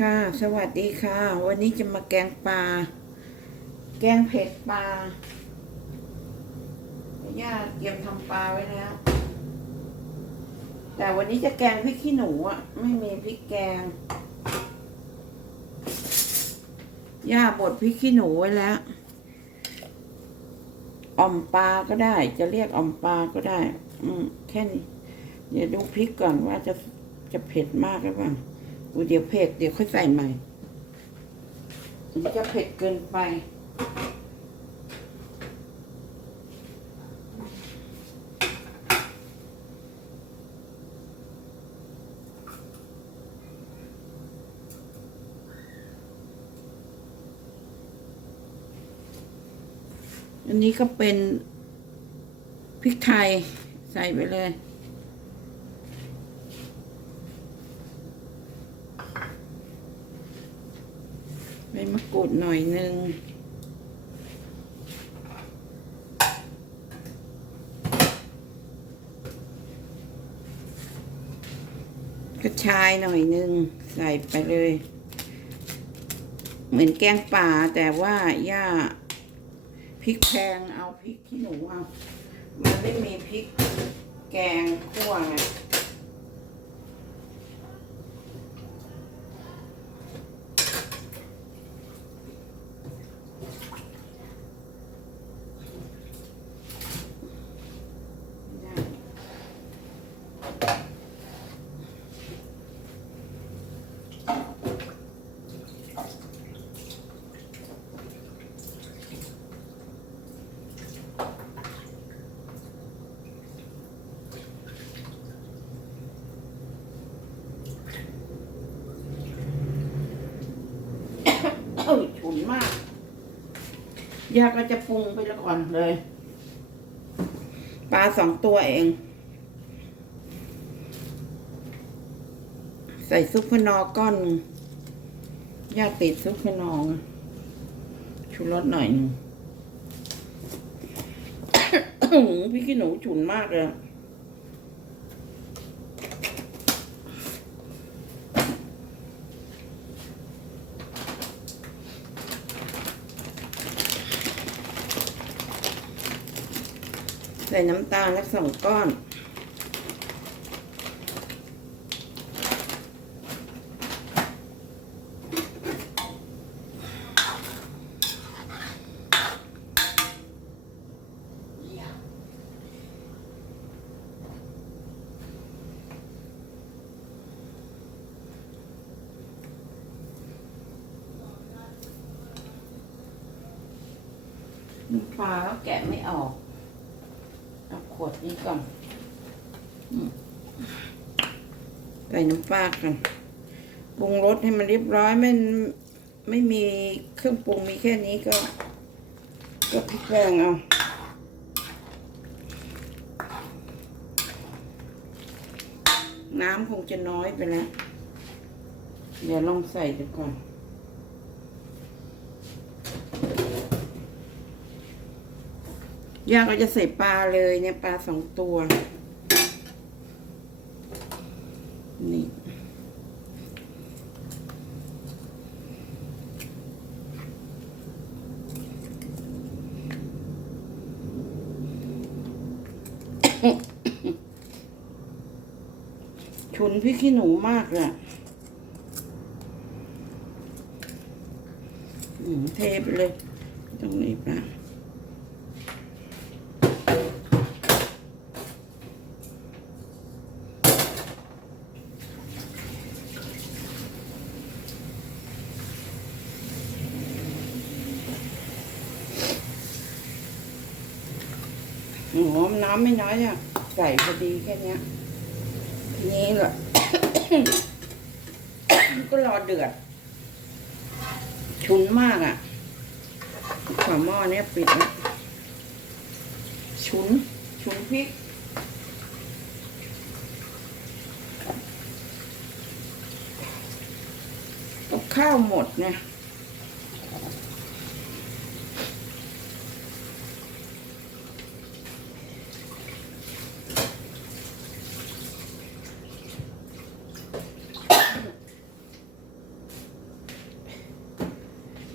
ค่ะ สวัสดีค่ะ วันนี้จะมาแกงปลา แกงเผ็ดปลาย่าเตรียมทำปลาไว้แล้ว แต่วันนี้จะแกงพริกขี้หนูอะ ไม่มีพริกแกง ย่าบดพริกขี้หนูไว้แล้ว อ่อมปลาก็ได้ จะเรียกอ่อมปลาก็ได้ อืมแค่นี้ เดี๋ยวดูพริกก่อนว่าจะจะเผ็ดมากหรือเปล่า เดี๋ยวเผ็ดเดี๋ยวค่อยใส่ใหม่มันจะเผ็ดเกินไป อันนี้ก็เป็นพริกไทยใส่ไปเลย ใบมะกรูดหน่อยหนึ่งกระชายหน่อยหนึ่งใส่ไปเลย เหมือนแกงป่าแต่ว่าย่าพริกแพงเอาพริกที่หนูเอามันไม่มีพริกแกงคั่วไง นมากยาก็จะปรุงไปล้วก่อนเลยปลาสองตัวเอง ใส่ซุปขนอก้อนยาติดซุปขนองชูรสหน่อยหนึงพี่ขี้หนูฉุนมากเลย ใส่น้ำตาลและสองก้อน ปลาก็แกะไม่ออก เอาขวดนี้ก่อนอใส่น้ำปลากันปรุงรสให้มันเรียบร้อยไม่ไม่มีเครื่องปรุงมีแค่นี้ก็ ก็พริกแกงเอาน้ำคงจะน้อยไปแล้ว เดี๋ยวลองใส่ดูก่อน ย่าก็จะใส่ปลาเลยเนี่ยปลาสองตัว นี่ฉุนพี่ขี้หนูมากเลยอะเทไปเลย ตรงนี้ปลา โอ้โหน้ำไม่น้อยเนี่ยใส่พอดีแค่เนี้ยทีนี้เหรอก็รอเดือด ชุนมากอะฝาหม้อเนี้ยปิดแล้วชุน ชุนพริกกับข้าวหมดเนี่ย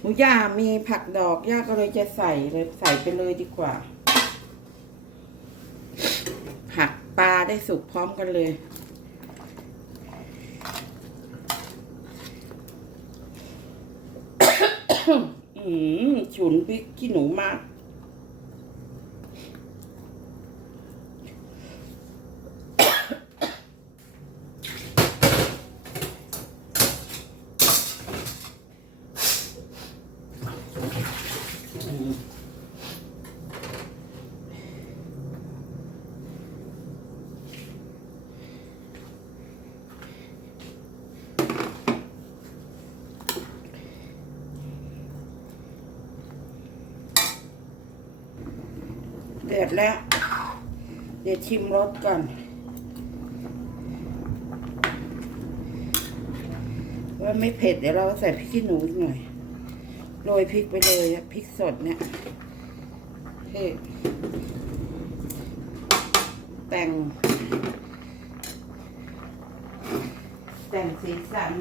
นูย่ามีผักดอกย่าก็เลยจะใส่เลยใส่ไปเลยดีกว่า ผักปลาได้สุกพร้อมกันเลยอืมฉุนพริกขี้หนูมาก ดือดแล้ว เดี๋ยวชิมรสก่อน ว่าไม่เผ็ดเดี๋ยวเราใส่พริกขี้หนูหน่อยโรยพริกไปเลยพริกสดเนี่ยเฮ้แต่ง แต่งสีสัน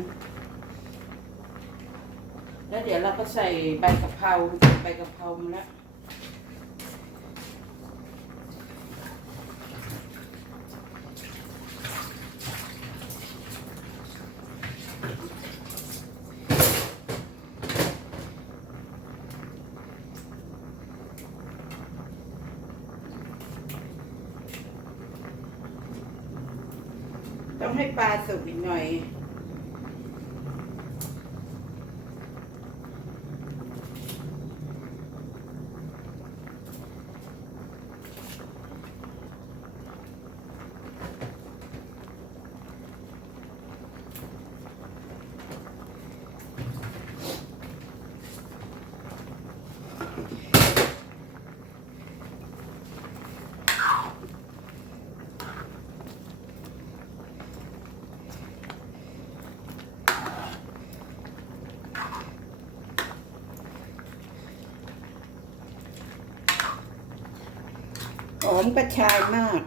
แล้วเดี๋ยวเราก็ใส่ใบกะเพราใบกะเพรามาแล้ว ต้องให้ปลาสุกอีกหน่อย อมกระชายมาก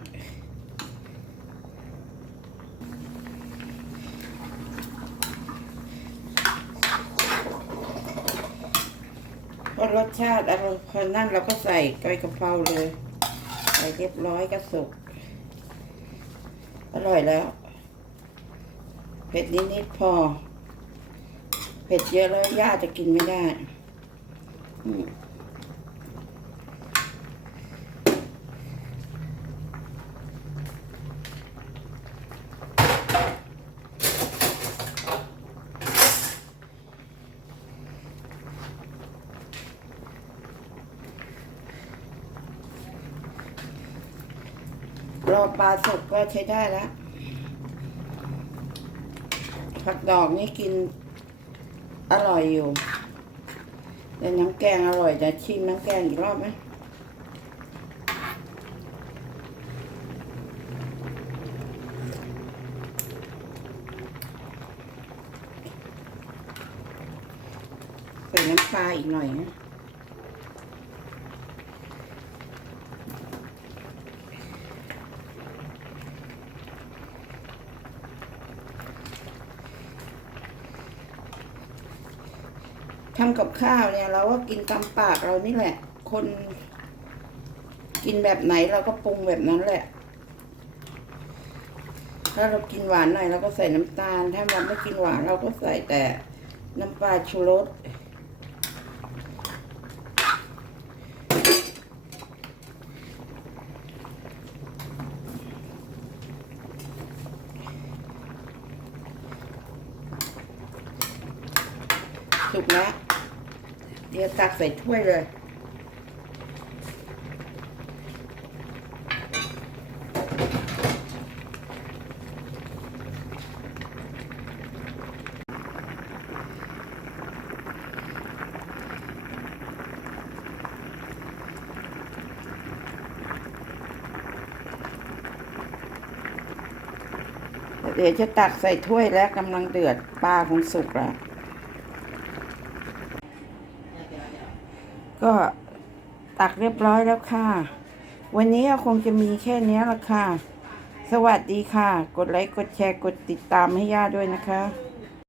พอรสชาติอะไรพอนั่นเราก็ใส่ใบกะเพราเลย ใส่เรียบร้อยก็สุก อร่อยแล้ว เผ็ดนิดๆพอ เผ็ดเยอะแล้วย่าจะกินไม่ได้ อืม รอปลาสุกก็ใช้ได้แล้วผักดอกนี่กินอร่อยอยู่แต่น้ำแกงอร่อยจะชิมน้ำแกงอีกรอบไหมใส่น้ำปลาอีกหน่อยนะ ทำกับข้าวเนี่ย เราก็กินตามปากเรานี่แหละ คนกินแบบไหนเราก็ปรุงแบบนั้นแหละ ถ้าเรากินหวานหน่อยเราก็ใส่น้ำตาล ถ้าเราไม่กินหวานเราก็ใส่แต่น้ำปลาชูรส สุกแล้ว เดี๋ยวตักใส่ถ้วยเลยเดี๋ยวจะตักใส่ถ้วยแล้วกำลังเดือดปลาคงสุกแล้ว ก็ตักเรียบร้อยแล้วค่ะ วันนี้คงจะมีแค่นี้ละค่ะ สวัสดีค่ะ กดไลค์ กดแชร์ กดติดตามให้ย่าด้วยนะคะ